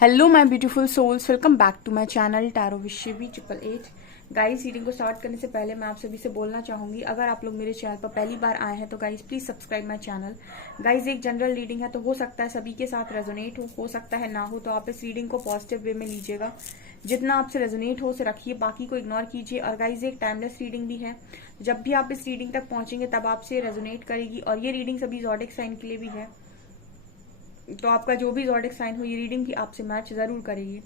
Hello my beautiful souls, welcome back to my channel tarot विशेवी 888। Guys, reading को start करने से पहले मैं आप सभी से बोलना चाहूंगी, अगर आप लोग मेरे चैनल पर पहली बार आए हैं तो guys please subscribe my channel. Guys, एक जनरल रीडिंग है तो हो सकता है सभी के साथ रेजोनेट हो सकता है ना हो, तो आप इस रीडिंग को पॉजिटिव वे में लीजिएगा। जितना आपसे रेजोनेट हो उसे रखिए, बाकी को इग्नोर कीजिए। और गाइस, एक टाइमलेस रीडिंग भी है, जब भी आप इस रीडिंग तक पहुंचेंगे तब आपसे रेजोनेट करेगी। और ये रीडिंग सभी ज़ोडिक साइन के लिए भी है, तो आपका जो भी ज़ोडिक साइन हो ये रीडिंग भी आपसे मैच जरूर करेगी।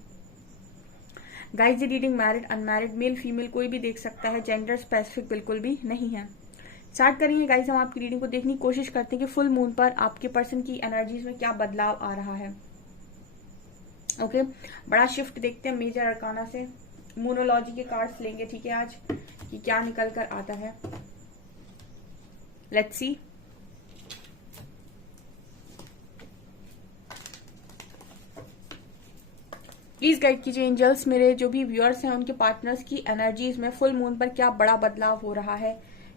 गाइस, ये reading married unmarried male female कोई भी देख सकता है, जेंडर स्पेसिफिक बिल्कुल भी नहीं है। स्टार्ट करेंगे गाइस, हम आपकी रीडिंग को देखने की कोशिश करते हैं कि फुल मून पर आपके पर्सन की एनर्जीज में क्या बदलाव आ रहा है। ओके, बड़ा शिफ्ट देखते हैं मेजर अरकाना से। मूनोलॉजी के कार्ड्स लेंगे, ठीक है, आज कि क्या निकल कर आता है। Let's see. प्लीज गाइड कीजिए एंजल्स, मेरे जो भी व्यूअर्स हैं उनके पार्टनर्स की एनर्जीज में फुल मून पर क्या बड़ा बदलाव हो रहा है,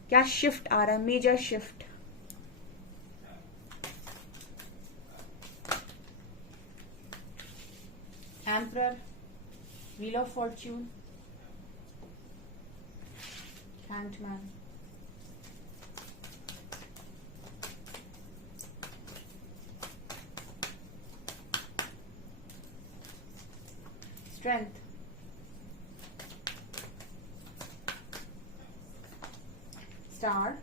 क्या शिफ्ट आ रहा है, major shift. Emperor, wheel of fortune, hanged man, strength, star,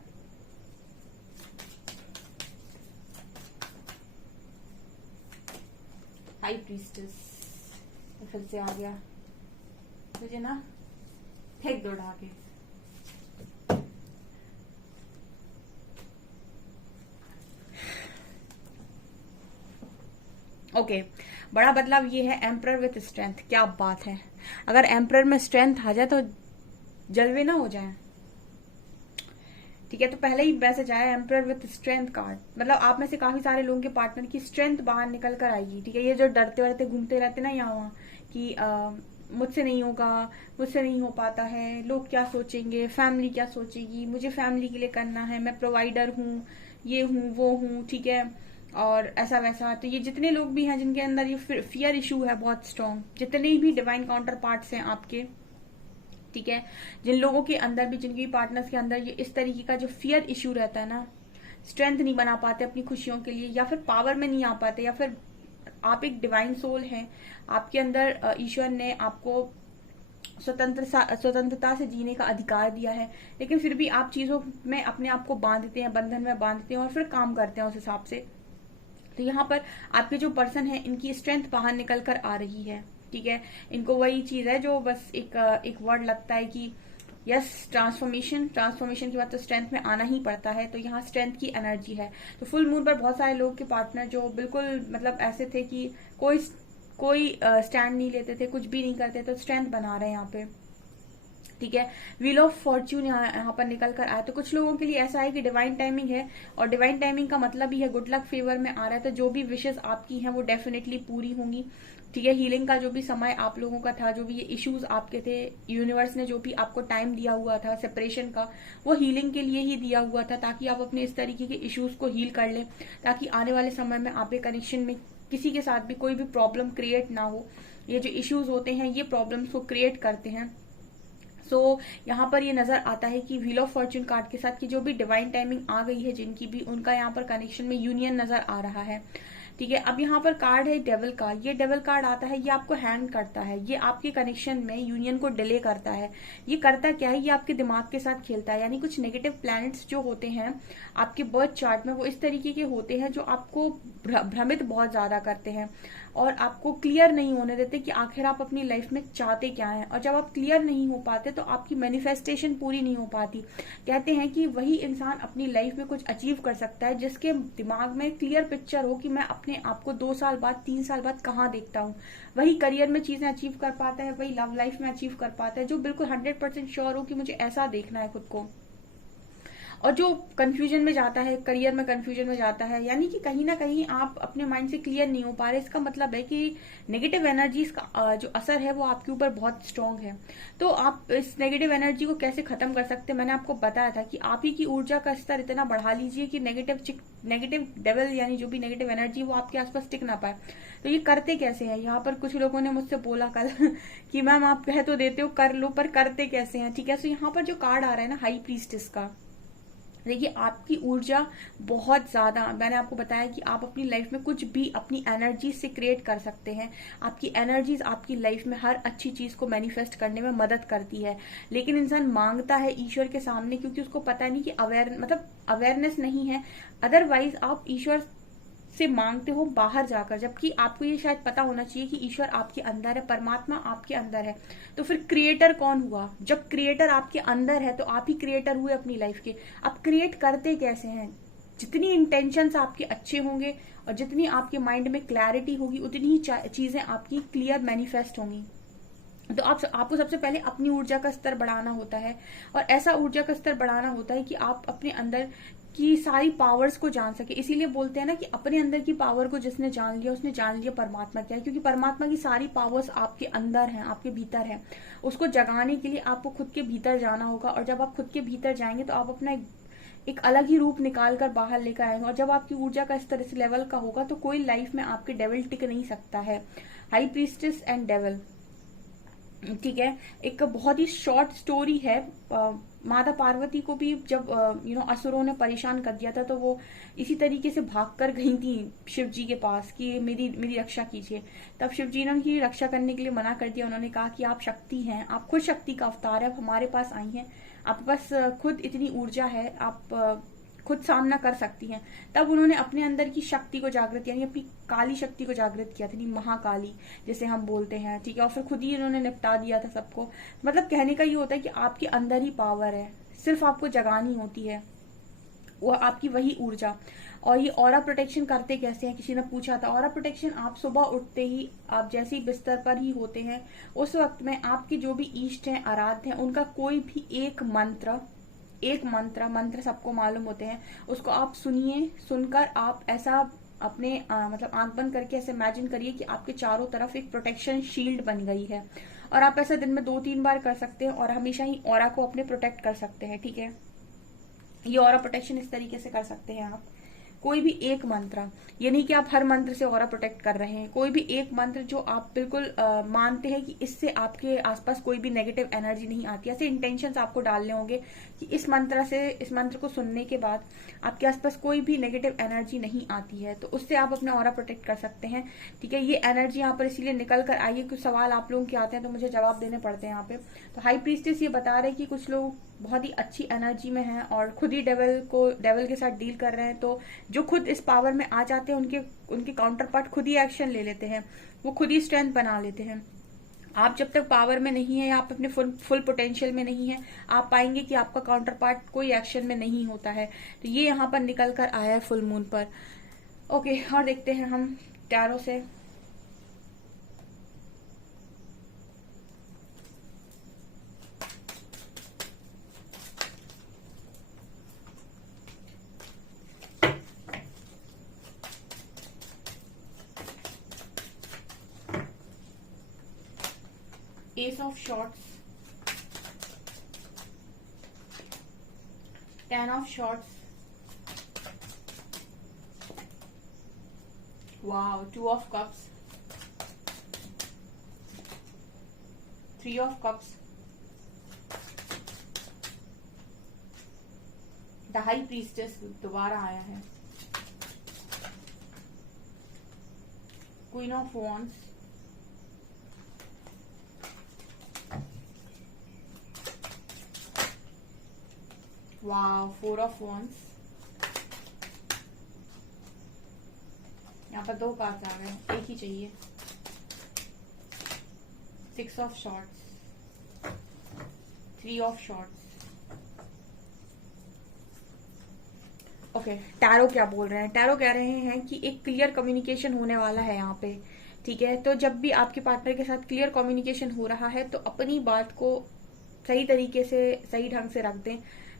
high priestess. फिर से आ गया, मुझे ना फेंक दो उठा के। ओके, बड़ा बदलाव ये है, एम्परर विथ स्ट्रेंथ। क्या बात है, अगर एम्परर में स्ट्रेंथ आ जाए तो जलवे ना हो जाए। ठीक है, तो पहले ही मैसेज आया एम्परर विथ स्ट्रेंथ कार्ड, मतलब आप में से काफी सारे लोगों के पार्टनर की स्ट्रेंथ बाहर निकल कर आएगी। ठीक है, ये जो डरते वरते घूमते रहते ना यहाँ वहाँ कि मुझसे नहीं होगा, मुझसे नहीं हो पाता है, लोग क्या सोचेंगे, फैमिली क्या सोचेगी, मुझे फैमिली के लिए करना है, मैं प्रोवाइडर हूँ, ये हूँ वो हूँ, ठीक है, और ऐसा वैसा। तो ये जितने लोग भी हैं जिनके अंदर ये फियर इशू है बहुत स्ट्रॉन्ग, जितने भी डिवाइन काउंटर पार्ट्स हैं आपके, ठीक है, जिन लोगों के अंदर भी, जिनके भी पार्टनर्स के अंदर ये इस तरीके का जो फियर इशू रहता है ना, स्ट्रेंथ नहीं बना पाते अपनी खुशियों के लिए, या फिर पावर में नहीं आ पाते, या फिर आप एक डिवाइन सोल हैं, आपके अंदर ईश्वर ने आपको स्वतंत्रता से जीने का अधिकार दिया है, लेकिन फिर भी आप चीजों में अपने आप को बांधते हैं, बंधन में बांधते हैं और फिर काम करते हैं उस हिसाब से। तो यहाँ पर आपके जो पर्सन है इनकी स्ट्रेंथ बाहर निकल कर आ रही है। ठीक है, इनको वही चीज है जो बस एक वर्ड लगता है कि यस, ट्रांसफॉर्मेशन। ट्रांसफॉर्मेशन के बाद तो स्ट्रेंथ में आना ही पड़ता है, तो यहाँ स्ट्रेंथ की एनर्जी है। तो फुल मून पर बहुत सारे लोग के पार्टनर जो बिल्कुल मतलब ऐसे थे कि कोई कोई स्टैंड नहीं लेते थे, कुछ भी नहीं करते, तो स्ट्रेंथ बना रहे हैं यहाँ पे। ठीक है, व्हील ऑफ फॉर्च्यून यहाँ पर निकल कर आया, तो कुछ लोगों के लिए ऐसा है कि डिवाइन टाइमिंग है, और डिवाइन टाइमिंग का मतलब ही है गुड लक फेवर में आ रहा है, तो जो भी विशेष आपकी हैं वो डेफिनेटली पूरी होंगी। ठीक है, हीलिंग का जो भी समय आप लोगों का था, जो भी ये इश्यूज आपके थे, यूनिवर्स ने जो भी आपको टाइम दिया हुआ था सेपरेशन का, वो हीलिंग के लिए ही दिया हुआ था, ताकि आप अपने इस तरीके के इश्यूज को हील कर लें, ताकि आने वाले समय में आपके कनेक्शन में किसी के साथ भी कोई भी प्रॉब्लम क्रिएट ना हो। ये जो इश्यूज होते हैं ये प्रॉब्लम्स को क्रिएट करते हैं। यहाँ पर ये नजर आता है कि व्हील ऑफ फॉर्च्यून कार्ड के साथ की जो भी डिवाइन टाइमिंग आ गई है जिनकी भी, उनका यहाँ पर कनेक्शन में यूनियन नजर आ रहा है। ठीक है, अब यहाँ पर कार्ड है डेविल का। ये डेविल कार्ड आता है, ये आपको हैंग करता है, ये आपके कनेक्शन में यूनियन को डिले करता है। ये करता क्या है, ये आपके दिमाग के साथ खेलता है, यानी कुछ नेगेटिव प्लैनेट्स जो होते हैं आपके बर्थ चार्ट में वो इस तरीके के होते हैं जो आपको भ्रमित बहुत ज्यादा करते हैं और आपको क्लियर नहीं होने देते कि आखिर आप अपनी लाइफ में चाहते क्या हैं। और जब आप क्लियर नहीं हो पाते तो आपकी मैनिफेस्टेशन पूरी नहीं हो पाती। कहते हैं कि वही इंसान अपनी लाइफ में कुछ अचीव कर सकता है जिसके दिमाग में क्लियर पिक्चर हो कि मैं अपने आप को 2 साल बाद 3 साल बाद कहाँ देखता हूँ। वही करियर में चीजें अचीव कर पाता है, वही लव लाइफ में अचीव कर पाता है, जो बिल्कुल 100% श्योर हो कि मुझे ऐसा देखना है खुद को। और जो कंफ्यूजन में जाता है, करियर में कंफ्यूजन में जाता है, यानी कि कहीं ना कहीं आप अपने माइंड से क्लियर नहीं हो पा रहे, इसका मतलब है कि नेगेटिव एनर्जीज का जो असर है वो आपके ऊपर बहुत स्ट्रांग है। तो आप इस नेगेटिव एनर्जी को कैसे खत्म कर सकते हैं, मैंने आपको बताया था कि आप ही की ऊर्जा का स्तर इतना बढ़ा लीजिए कि नेगेटिव डेवल यानी जो भी नेगेटिव एनर्जी वो आपके आसपास टिक ना पाए। तो ये करते कैसे हैं, यहाँ पर कुछ लोगों ने मुझसे बोला कल कि मैम आप कह तो देते हो कर लो, पर करते कैसे हैं। ठीक है, तो यहाँ पर जो कार्ड आ रहा है ना हाई प्रीस्टेस का, देखिए आपकी ऊर्जा बहुत ज्यादा, मैंने आपको बताया कि आप अपनी लाइफ में कुछ भी अपनी एनर्जी से क्रिएट कर सकते हैं। आपकी एनर्जीज आपकी लाइफ में हर अच्छी चीज को मैनिफेस्ट करने में मदद करती है। लेकिन इंसान मांगता है ईश्वर के सामने क्योंकि उसको पता नहीं कि अवेयरनेस नहीं है। अदरवाइज आप ईश्वर से मांगते हो बाहर जाकर, जबकि आपको ये शायद पता होना चाहिए कि ईश्वर आपके अंदर है, परमात्मा आपके अंदर है। तो फिर क्रिएटर कौन हुआ? जब क्रिएटर आपके अंदर है तो आप ही क्रिएटर हुए अपनी लाइफ के। आप क्रिएट करते कैसे हैं? जितनी इंटेंशंस आपके अच्छे होंगे और जितनी आपके माइंड में क्लैरिटी होगी उतनी ही चीजें आपकी क्लियर मैनिफेस्ट होंगी। तो आपको सबसे पहले अपनी ऊर्जा का स्तर बढ़ाना होता है, और ऐसा ऊर्जा का स्तर बढ़ाना होता है कि आप अपने अंदर की सारी पावर्स को जान सके। इसीलिए बोलते हैं ना कि अपने अंदर की पावर को जिसने जान लिया उसने जान लिया परमात्मा क्या है, क्योंकि परमात्मा की सारी पावर्स आपके अंदर हैं, आपके भीतर है। उसको जगाने के लिए आपको खुद के भीतर जाना होगा, और जब आप खुद के भीतर जाएंगे तो आप अपना एक अलग ही रूप निकाल कर बाहर लेकर आएंगे। और जब आपकी ऊर्जा का स्तर इस लेवल का होगा तो कोई लाइफ में आपके डेविल टिक नहीं सकता है। हाई प्रीस्टेस एंड डेविल, ठीक है, एक बहुत ही शॉर्ट स्टोरी है। माता पार्वती को भी जब असुरों ने परेशान कर दिया था तो वो इसी तरीके से भागकर गई थी शिव जी के पास कि मेरी रक्षा कीजिए। तब शिव जी ने उनकी रक्षा करने के लिए मना कर दिया। उन्होंने कहा कि आप शक्ति हैं, आप खुद शक्ति का अवतार है, आप हमारे पास आई हैं, आपके पास खुद इतनी ऊर्जा है, आप खुद सामना कर सकती हैं। तब उन्होंने अपने अंदर की शक्ति को जागृत यानी अपनी काली शक्ति को जागृत किया था, महाकाली जिसे हम बोलते हैं, ठीक है। और फिर खुद ही उन्होंने निपटा दिया था सबको। मतलब कहने का ये होता है कि आपके अंदर ही पावर है, सिर्फ आपको जगानी होती है, वो आपकी वही ऊर्जा। और ये ऑरा प्रोटेक्शन करते कैसे हैं, किसी ने पूछा था। ऑरा प्रोटेक्शन आप सुबह उठते ही, आप जैसे ही बिस्तर पर ही होते हैं उस वक्त में आपके जो भी इष्ट हैं, आराध्य हैं, उनका कोई भी एक मंत्र सबको मालूम होते हैं, उसको आप सुनिए। सुनकर आप ऐसा अपने मतलब आंख बंद करके ऐसे इमेजिन करिए कि आपके चारों तरफ एक प्रोटेक्शन शील्ड बन गई है। और आप ऐसा दिन में 2-3 बार कर सकते हैं और हमेशा ही ऑरा को अपने प्रोटेक्ट कर सकते हैं, ठीक है। ये ऑरा प्रोटेक्शन इस तरीके से कर सकते हैं आप। कोई भी एक मंत्र, ये नहीं कि आप हर मंत्र से ऑरा प्रोटेक्ट कर रहे हैं, कोई भी एक मंत्र जो आप बिल्कुल मानते हैं कि इससे आपके आसपास कोई भी नेगेटिव एनर्जी नहीं आती। ऐसे इंटेंशंस आपको डालने होंगे कि इस मंत्र को सुनने के बाद आपके आसपास कोई भी नेगेटिव एनर्जी नहीं आती है, तो उससे आप अपना ऑरा प्रोटेक्ट कर सकते हैं, ठीक है। ये एनर्जी यहाँ पर इसीलिए निकल कर आई है, कुछ सवाल आप लोगों के आते हैं तो मुझे जवाब देने पड़ते हैं यहाँ पे। तो हाई प्रीस्टेस ये बता रहे हैं कि कुछ लोग बहुत ही अच्छी एनर्जी में हैं और खुद ही डेविल के साथ डील कर रहे हैं। तो जो खुद इस पावर में आ जाते हैं उनके काउंटर पार्ट खुद ही एक्शन ले लेते हैं, वो खुद ही स्ट्रेंथ बना लेते हैं। आप जब तक पावर में नहीं है या आप अपने फुल पोटेंशियल में नहीं है, आप पाएंगे कि आपका काउंटर पार्ट कोई एक्शन में नहीं होता है। तो ये यहाँ पर निकल कर आया है फुल मून पर। ओके, और देखते हैं हम टैरो से। Ace of Swords, 10 of Swords, wow, 2 of Cups, 3 of Cups, The High Priestess दोबारा आया है, Queen of Wands, wow, 4 of wands. यहाँ पर 2 कार्ड्स आ गए, एक ही चाहिए। 6 of shorts, 3 of shorts. Okay, tarot क्या बोल रहे हैं? टैरो कह रहे हैं कि एक क्लियर कम्युनिकेशन होने वाला है यहाँ पे, ठीक है। तो जब भी आपके पार्टनर के साथ क्लियर कम्युनिकेशन हो रहा है तो अपनी बात को सही तरीके से, सही ढंग से रख दें,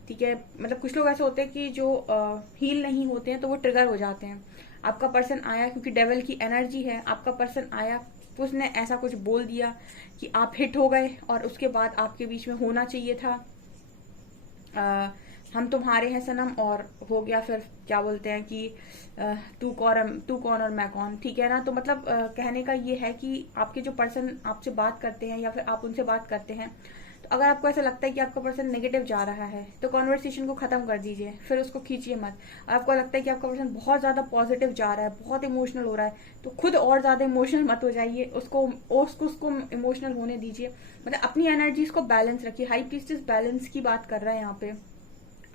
ठीक है, मतलब कुछ लोग ऐसे होते हैं कि जो हील नहीं होते हैं तो वो ट्रिगर हो जाते हैं। आपका पर्सन आया क्योंकि डेविल की एनर्जी है, आपका पर्सन आया, उसने ऐसा कुछ बोल दिया कि आप हिट हो गए, और उसके बाद आपके बीच में होना चाहिए था हम तुम्हारे हैं सनम, और हो गया फिर क्या बोलते हैं कि तू कौन और मैं कौन, ठीक है ना। तो मतलब कहने का ये है कि आपके जो पर्सन आपसे बात करते हैं या फिर आप उनसे बात करते हैं, तो अगर आपको ऐसा लगता है कि आपका पर्सन नेगेटिव जा रहा है तो कॉन्वर्सेशन को खत्म कर दीजिए, फिर उसको खींचिए मत। और आपको लगता है कि आपका पर्सन बहुत ज्यादा पॉजिटिव जा रहा है, बहुत इमोशनल हो रहा है, तो खुद और ज्यादा इमोशनल मत हो जाइए, उसको इमोशनल होने दीजिए। मतलब अपनी एनर्जीज को बैलेंस रखिए। हाई प्रीस्टेस बैलेंस की बात कर रहा है यहाँ पे।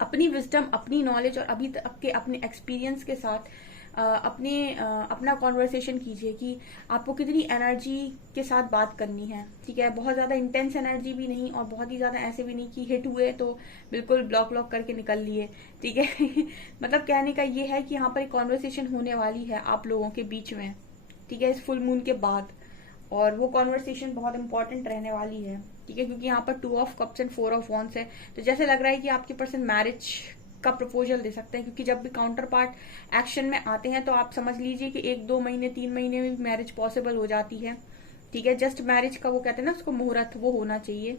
अपनी विजडम, अपनी नॉलेज और अभी तक के अपने एक्सपीरियंस के साथ अपना कॉन्वर्सेशन कीजिए कि आपको कितनी एनर्जी के साथ बात करनी है, ठीक है। बहुत ज्यादा इंटेंस एनर्जी भी नहीं और बहुत ही ज्यादा ऐसे भी नहीं कि हिट हुए तो बिल्कुल ब्लॉक करके निकल लिए, ठीक है। मतलब कहने का ये है कि यहाँ पर एक कॉन्वर्सेशन होने वाली है आप लोगों के बीच में, ठीक है, इस फुल मून के बाद, और वो कॉन्वर्सेशन बहुत इंपॉर्टेंट रहने वाली है, ठीक है, क्योंकि यहाँ पर 2 of cups and 4 of wands है। तो जैसे लग रहा है कि आपके पर्सन मैरिज का प्रपोजल दे सकते हैं, क्योंकि जब भी काउंटर पार्ट एक्शन में आते हैं तो आप समझ लीजिए कि 1-2 महीने 3 महीने में मैरिज पॉसिबल हो जाती है, ठीक है। जस्ट मैरिज का वो कहते हैं ना उसको मुहूर्त, वो होना चाहिए।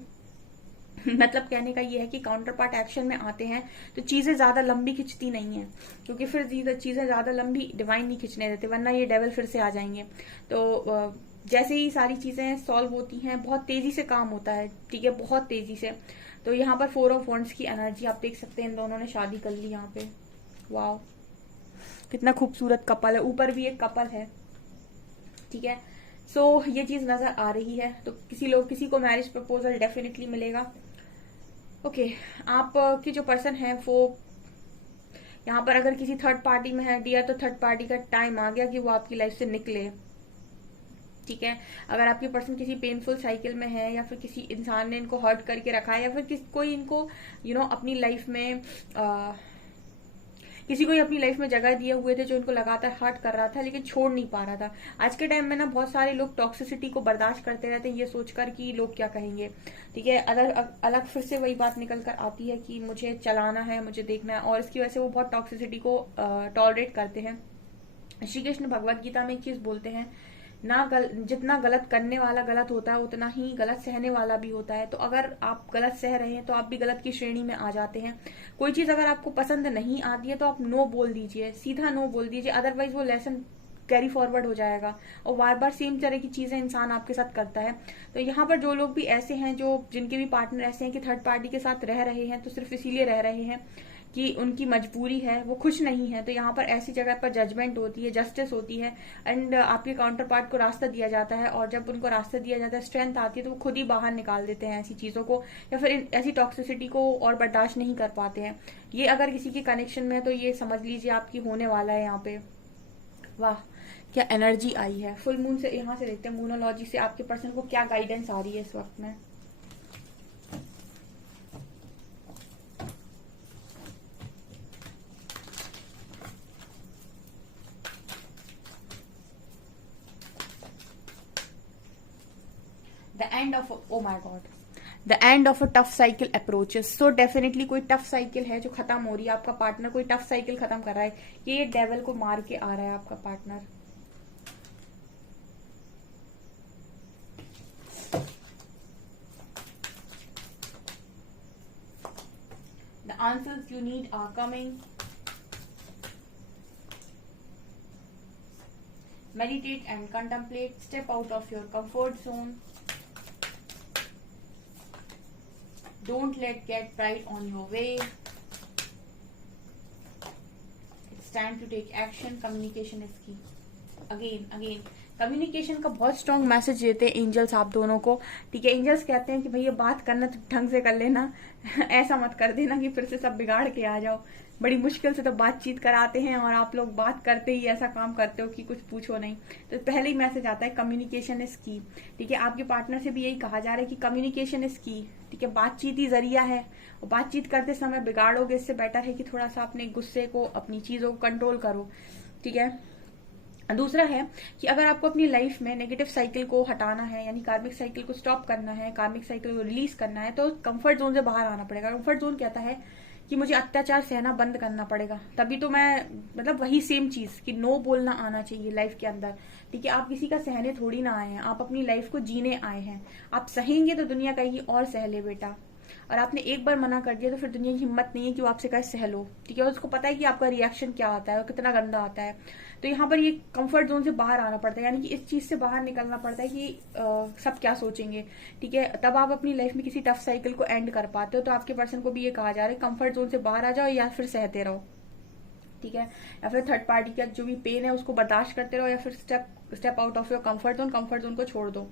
मतलब कहने का ये है कि काउंटर पार्ट एक्शन में आते हैं तो चीजें ज्यादा लंबी खिंचती नहीं है, क्योंकि फिर चीजें ज्यादा लंबी डिवाइन नहीं खिंचने देते, वरना ये डेविल फिर से आ जाएंगे। तो जैसे ही सारी चीजें सॉल्व होती हैं बहुत तेजी से काम होता है, ठीक है, बहुत तेजी से। तो यहाँ पर 4 ऑफ वॉन्ड्स की एनर्जी आप देख सकते हैं, इन दोनों ने शादी कर ली यहाँ पे। वाह, कितना खूबसूरत कपल है, ऊपर भी एक कपल है, ठीक है। सो ये चीज नजर आ रही है, तो किसी को मैरिज प्रपोजल डेफिनेटली मिलेगा। ओके, आप के जो पर्सन है वो यहाँ पर अगर किसी थर्ड पार्टी में है डियर, तो थर्ड पार्टी का टाइम आ गया कि वो आपकी लाइफ से निकले, ठीक है। अगर आपके पर्सन किसी पेनफुल साइकिल में है या फिर किसी इंसान ने इनको हर्ट करके रखा है या फिर कोई इनको अपनी लाइफ में किसी को अपनी लाइफ में जगह दिए हुए थे जो इनको लगातार हर्ट कर रहा था लेकिन छोड़ नहीं पा रहा था। आज के टाइम में ना बहुत सारे लोग टॉक्सिसिटी को बर्दाश्त करते रहते हैं ये सोचकर कि लोग क्या कहेंगे, ठीक है। अलग फिर से वही बात निकल कर आती है कि मुझे चलाना है, मुझे देखना है, और इसकी वजह से वो बहुत टॉक्सिसिटी को टॉलरेट करते हैं। श्री कृष्ण भगवत गीता में एक चीज बोलते हैं जितना गलत करने वाला गलत होता है उतना ही गलत सहने वाला भी होता है। तो अगर आप गलत सह रहे हैं तो आप भी गलत की श्रेणी में आ जाते हैं। कोई चीज अगर आपको पसंद नहीं आती है तो आप नो बोल दीजिए, सीधा नो बोल दीजिए, अदरवाइज वो लेसन कैरी फॉरवर्ड हो जाएगा और बार बार सेम तरह की चीजें इंसान आपके साथ करता है। तो यहाँ पर जो लोग भी ऐसे हैं, जिनके भी पार्टनर ऐसे हैं कि थर्ड पार्टी के साथ रह रहे हैं, तो सिर्फ इसीलिए रह रहे हैं कि उनकी मजबूरी है, वो खुश नहीं है। तो यहाँ पर ऐसी जगह पर जजमेंट होती है, जस्टिस होती है, एंड आपके काउंटर पार्ट को रास्ता दिया जाता है, और जब उनको रास्ता दिया जाता है, स्ट्रेंथ आती है, तो वो खुद ही बाहर निकाल देते हैं ऐसी चीजों को, या फिर ऐसी टॉक्सिसिटी को और बर्दाश्त नहीं कर पाते हैं। ये अगर किसी के कनेक्शन में है तो ये समझ लीजिए आपकी होने वाला है यहाँ पे। वाह, क्या एनर्जी आई है। फुल मून से यहाँ से देखते हैं, मूनोलॉजी से आपके पर्सन को क्या गाइडेंस आ रही है इस वक्त में। The end of, oh my God, the end of a tough cycle approaches. So definitely कोई टफ साइकिल है जो खत्म हो रही है। आपका पार्टनर कोई टफ साइकिल खत्म कर रहा है, ये डेविल को मार के आ रहा है आपका partner. The answers you need are coming. Meditate and contemplate. Step out of your comfort zone. Don't let get pride on your way. It's time to take action. Communication is key. Again. Communication का बहुत strong message देते हैं angels आप दोनों को, ठीक है। Angels कहते हैं कि भैया बात करना तो ढंग से कर लेना, ऐसा मत कर देना कि फिर से सब बिगाड़ के आ जाओ। बड़ी मुश्किल से तो बातचीत कराते हैं और आप लोग बात करते ही ऐसा काम करते हो कि कुछ पूछो नहीं। तो पहले ही मैसेज आता है कम्युनिकेशन इज की, ठीक है। आपके पार्टनर से भी यही कहा जा रहा है कि कम्युनिकेशन इज की, ठीक है। बातचीत ही जरिया है, और बातचीत करते समय बिगाड़ोगे इससे बेटर है कि थोड़ा सा अपने गुस्से को, अपनी चीजों को कंट्रोल करो, ठीक है। दूसरा है कि अगर आपको अपनी लाइफ में नेगेटिव साइकिल को हटाना है, यानी कार्मिक साइकिल को स्टॉप करना है, कार्मिक साइकिल को रिलीज करना है, तो कंफर्ट जोन से बाहर आना पड़ेगा। कंफर्ट जोन कहता है कि मुझे अत्याचार सहना बंद करना पड़ेगा, तभी तो मैं, मतलब वही सेम चीज कि नो बोलना आना चाहिए लाइफ के अंदर। ठीक है, आप किसी का सहने थोड़ी ना आए हैं, आप अपनी लाइफ को जीने आए हैं। आप सहेंगे तो दुनिया कहेगी और सह ले बेटा, और आपने एक बार मना कर दिया तो फिर दुनिया की हिम्मत नहीं है कि वो आपसे कहे सह लो। ठीक है, और उसको पता है कि आपका रिएक्शन क्या आता है और कितना गंदा आता है। तो यहाँ पर ये कंफर्ट जोन से बाहर आना पड़ता है, यानी कि इस चीज से बाहर निकलना पड़ता है कि सब क्या सोचेंगे। ठीक है, तब आप अपनी लाइफ में किसी टफ साइकिल को एंड कर पाते हो। तो आपके पर्सन को भी ये कहा जा रहा है कंफर्ट जोन से बाहर आ जाओ या फिर सहते रहो। ठीक है, या फिर थर्ड पार्टी का जो भी पेन है उसको बर्दाश्त करते रहो, या फिर step out of your comfort zone को छोड़ दो।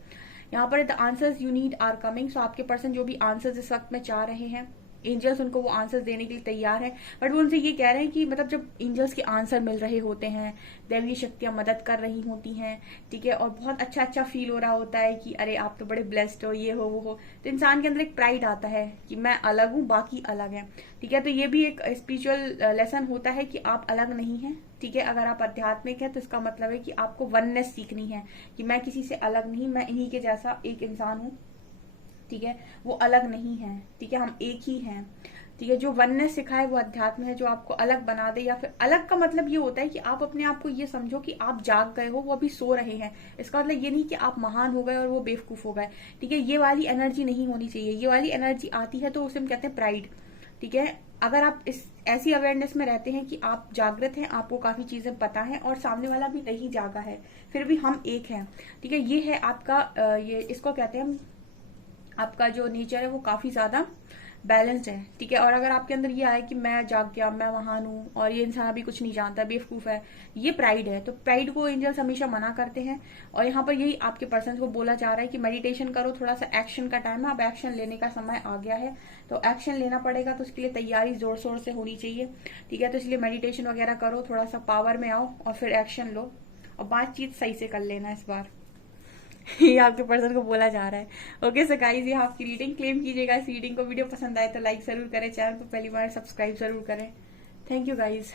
यहाँ पर the answers you need are coming. So आपके पर्सन जो भी आंसर्स इस वक्त में चाह रहे हैं, एंजल्स उनको वो आंसर्स देने के लिए तैयार हैं। बट वो उनसे ये कह रहे हैं कि मतलब जब एंजल्स के आंसर मिल रहे होते हैं, दैवीय शक्तियां मदद कर रही होती हैं, ठीक है, और बहुत अच्छा अच्छा फील हो रहा होता है कि अरे आप तो बड़े ब्लेस्ड हो, ये हो वो हो, तो इंसान के अंदर एक प्राइड आता है कि मैं अलग हूँ, बाकी अलग है। ठीक है, तो ये भी एक स्पिरिचुअल लेसन होता है कि आप अलग नहीं है। ठीक है, अगर आप आध्यात्मिक है तो इसका मतलब है कि आपको वननेस सीखनी है, कि मैं किसी से अलग नहीं, मैं इन्हीं के जैसा एक इंसान हूँ। ठीक है, वो अलग नहीं है। ठीक है, हम एक ही हैं। ठीक है, जो वननेस सिखाए वो अध्यात्म है, जो आपको अलग बना दे, या फिर अलग का मतलब ये होता है कि आप अपने आप को ये समझो कि आप जाग गए हो, वो अभी सो रहे हैं। इसका मतलब ये नहीं कि आप महान हो गए और वो बेवकूफ हो गए। ठीक है, ये वाली एनर्जी नहीं होनी चाहिए। ये वाली एनर्जी आती है तो उसे हम कहते हैं प्राइड। ठीक है, अगर आप इस ऐसी अवेयरनेस में रहते हैं कि आप जागृत हैं, आपको काफी चीजें पता है और सामने वाला भी नहीं जागा है, फिर भी हम एक हैं। ठीक है, ये है आपका ये इसको कहते हैं, आपका जो नेचर है वो काफी ज्यादा बैलेंस्ड है। ठीक है, और अगर आपके अंदर ये आए कि मैं जाग गया, मैं महान हूँ और ये इंसान अभी कुछ नहीं जानता, बेवकूफ है, ये प्राइड है। तो प्राइड को एंजल्स हमेशा मना करते हैं। और यहाँ पर यही आपके पर्सन को बोला जा रहा है कि मेडिटेशन करो, थोड़ा सा एक्शन का टाइम है, अब एक्शन लेने का समय आ गया है, तो एक्शन लेना पड़ेगा, तो उसके लिए तैयारी जोर शोर से होनी चाहिए। ठीक है, तो इसलिए मेडिटेशन वगैरह करो, थोड़ा सा पावर में आओ और फिर एक्शन लो, और बातचीत सही से कर लेना इस बार। ये आपके पर्सन को बोला जा रहा है। ओके सो गाइस, ये आपकी रीडिंग, क्लेम कीजिएगा इस रीडिंग को। वीडियो पसंद आए तो लाइक जरूर करें, चैनल को पहली बार सब्सक्राइब जरूर करें। Thank you guys.